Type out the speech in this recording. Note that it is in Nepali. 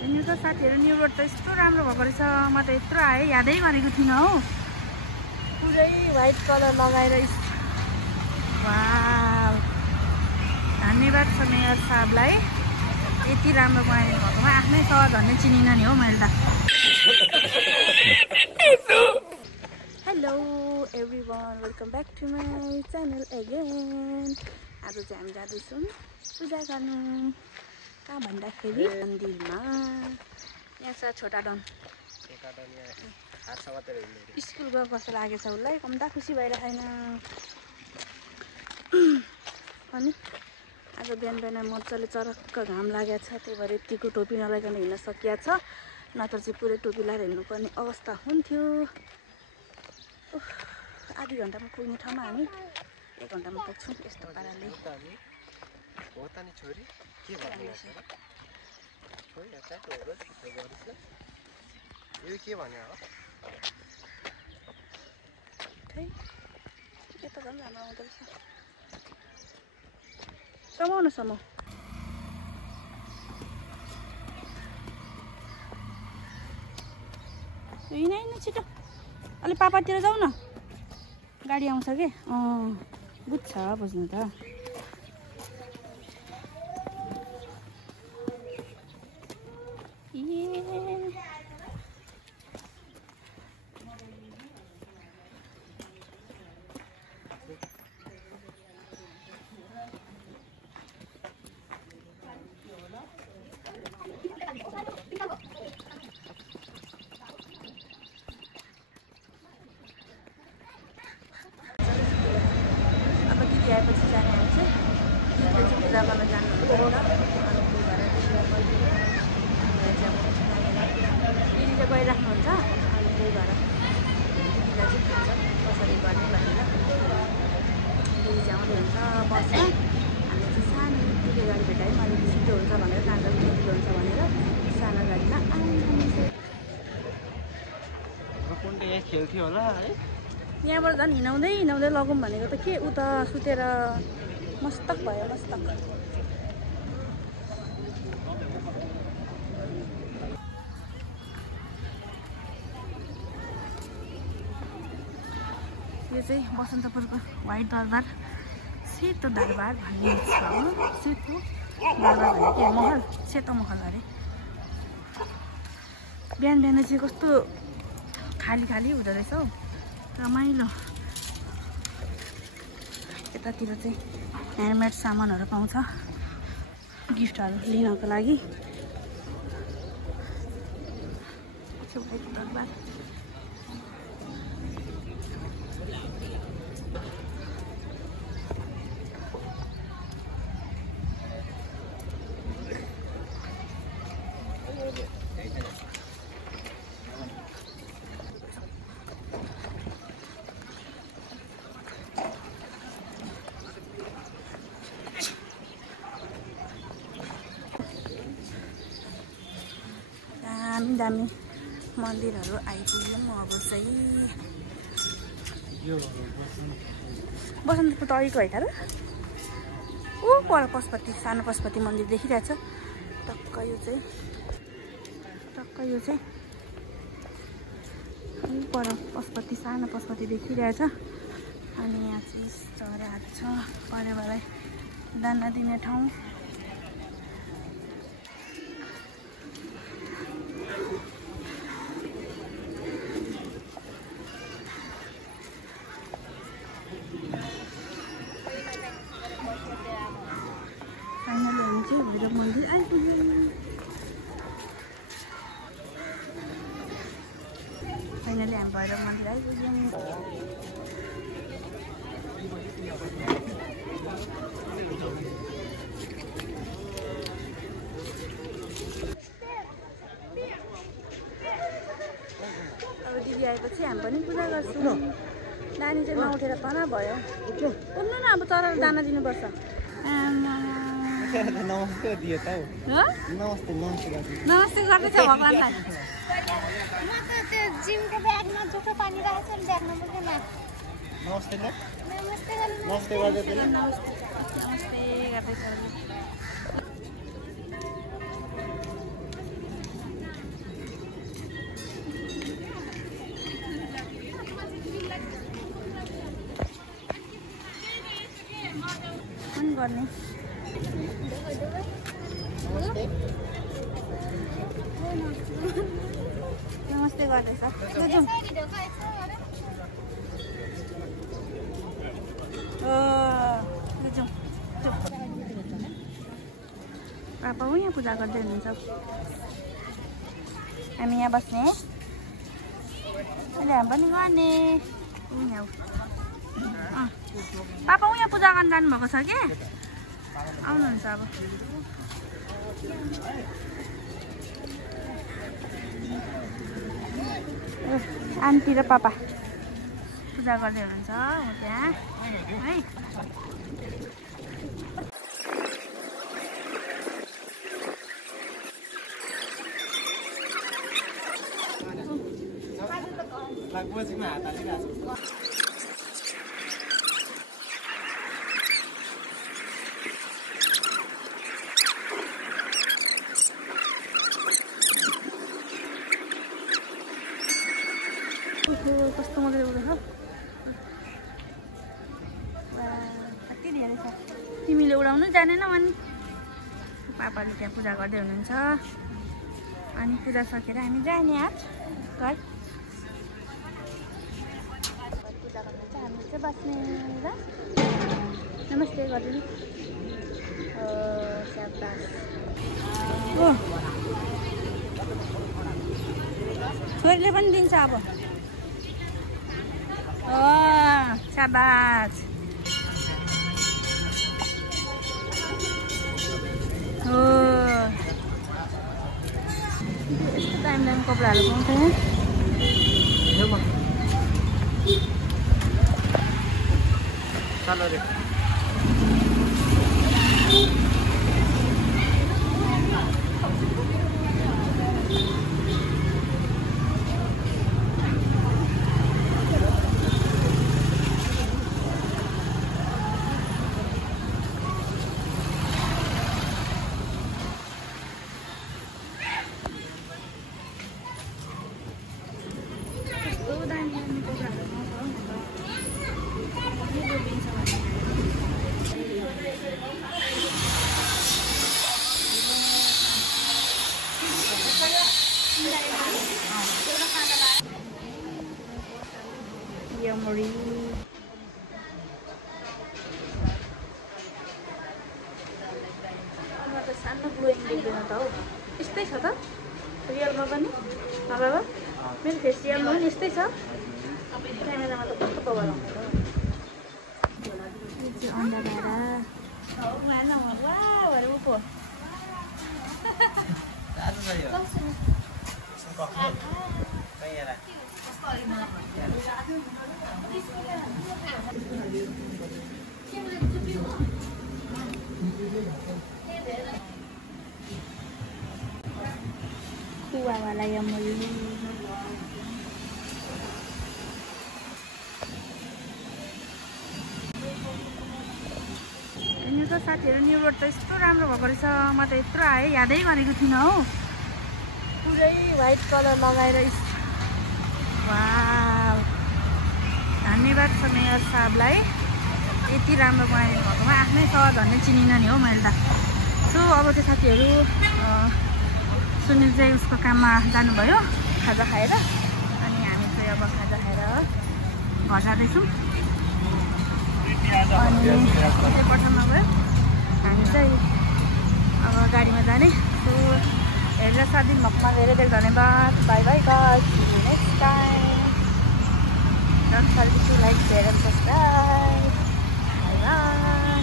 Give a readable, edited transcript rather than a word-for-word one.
न्यू त साथीहरु न्यू रोड त यस्तो राम्रो भएको रहेछ। म त यत्रो आए यादै गरेको थिइनँ हो। पुरै व्हाइट कलर लगाएर वाव धन्यवाद छ मेयर साहबलाई यति राम्रो बनाइदिनु भएकोमा। आफ्नै सहर भन्ने चिनिन नि हो मैले त। Hello everyone welcome back to my channel again. आज चाहिँ हामी जाँदैछौँ पूजा गर्नु। कहाँ भन्दाखेरि मन्दिरमा। यहाँ छ छोटा डन। स्कुल गएको कस्तो लागेछ उसलाई कम्ता खुसी भइरहेको छैन। अनि आज बिहान बिहान मजाले चरक्क घाम लागेको छ त्यही भएर यतिको टोपी नलाइकन हिँड्न सकिया छ। नत्र चाहिँ पुरै टोपी लाएर हिँड्नुपर्ने अवस्था हुन्थ्यो। आधी घन्टामा पुग्ने ठाउँमा हामी 1 घन्टामा पुग्छौँ यस्तो पाराले। हो त नि छोरी के भन्नु छोरी यता त हो गरिस यो के भन्यो हो खै यता झन् राम्रो आउँदो रहेछ। समाउनु समाउ हिँड छिटो। अलि पापातिर जाऊ न गाडी आउँछ के। बुझ्छ बुझ्नु त। आएपछि जाने हामी चाहिँ पूजा गर्न जानुहुन्छ दिदी चाहिँ गइराख्नुहुन्छ। अनि त्यही भएर दिदीलाई चाहिँ थाहा छ कसरी गर्ने भनेर। दिदी चाहिँ आउँदै हुन्छ बसमा। हामी चाहिँ सानो ठुलो गाडी भेटायौँ अलिक छिटो हुन्छ भनेर काँडा ठुलो हुन्छ भनेर सानो गाडीमा आइहाल्छ। खेल्थ्यो होला है। यहाँबाट झन् हिँडाउँदै हिँडाउँदै लगौँ भनेको त के उता सुतेर मस्तक भयो मस्तक। यो चाहिँ बसन्तपुरको व्हाइट दरबार सेतो दरबार भन्ने छ। सेतो दरबार भन्ने के महल सेतो महल अरे। बिहान बिहान चाहिँ कस्तो खाली खाली हुँदो रहेछ हौ रमाइलो। यतातिर चाहिँ ह्यान्डमेड सामानहरू पाउँछ गिफ्टहरू लिनको लागि। दरबार दामी दामी मन्दिरहरू आइपुग्यौँ। अब चाहिँ बसन्तपुर तरीको है त र ऊ पर पशुपति सानो पशुपति मन्दिर देखिरहेछ। टक्क यो चाहिँ पर पशुपति सानो पशुपति देखिरहेछ। अनि यहाँ चाहिँ चराहरू छ परेवालाई दाना दिने ठाउँ। फाइनली हामी चाहिँ भैरव मन्दिर आइपुग्यौँ। फाइनली हामी भैरव मन्दिर आइपुग्यौँ। अब दिदी आएपछि हामी पनि पूजा गर्छौँ। नानी चाहिँ नउठेर तना भयो। उठ्नु न अब चरालाई दाना दिनुपर्छ। नमस्ते दिए त नमस्ते नमस्ते गर्दैछ भगवानलाई। म त त्यो जिमको ब्यागमा जोको पानी राखेको छ ब्यागमा बोकेन। नमस्ते न नमस्ते नमस्ते गर्दै थिएन। नमस्ते नमस्ते गर्दैछ। गर्दैछ ल जाउँ ल जाउँ पापा हो यहाँ पूजा गर्दै हुनुहुन्छ हामी यहाँ बस्ने अहिले हामी पनि गर्ने पापा उ यहाँ पूजा गर्न जानुभएको छ कि आउनुहुन्छ अब आन्टी र पापा पूजा गर्दै हुनुहुन्छ हो त्यहाँ है कस्तो मजाले उड्दैछ कति धेरै छ तिमीले उडाउनु जानेन अनि पापाले त्यहाँ पूजा गर्दै हुनुहुन्छ अनि पूजा सकेर हामी जाने आज घर पूजा गर्दा चाहिँ हामी चाहिँ बस्ने र नमस्ते गरिदिनु छोरीले पनि दिन्छ अब शाबास यस्तो टाइम टाइम कपडाहरू पाउँछ Yamori. सानो ग्लोइङ देख्दैन त हौ यस्तै छ त रियलमा पनि बाबा मेरो फेसियलमा पनि यस्तै छ क्यामेरामा त कस्तो कभर आउँछ अन्डा डाँडा वाला यमरी यो त साथीहरु न्यू रोड त यस्तो राम्रो भएको रहेछ म त यत्रो आए यादै गरेको थिइनँ हौ पुरै व्हाइट कलर लगाएर वाउ धन्यवाद छ मेयर साहबलाई यति राम्रो बनाइदिनु भएकोमा आफ्नै छ भन्ने चिनिन नि हो मैले त सो अब चाहिँ साथीहरु सुनिल चाहिँ उसको काममा जानुभयो खाजा खाएर अनि हामी चाहिँ अब खाजा खाएर घर जाँदैछौँ अनि पठाउनु गयो हामी चाहिँ अब गाडीमा जाने सो हेरेर साथ दिन भक्कमा धेरै धेरै धन्यवाद bye bye guys see you next time don't forget to like share and subscribe bye by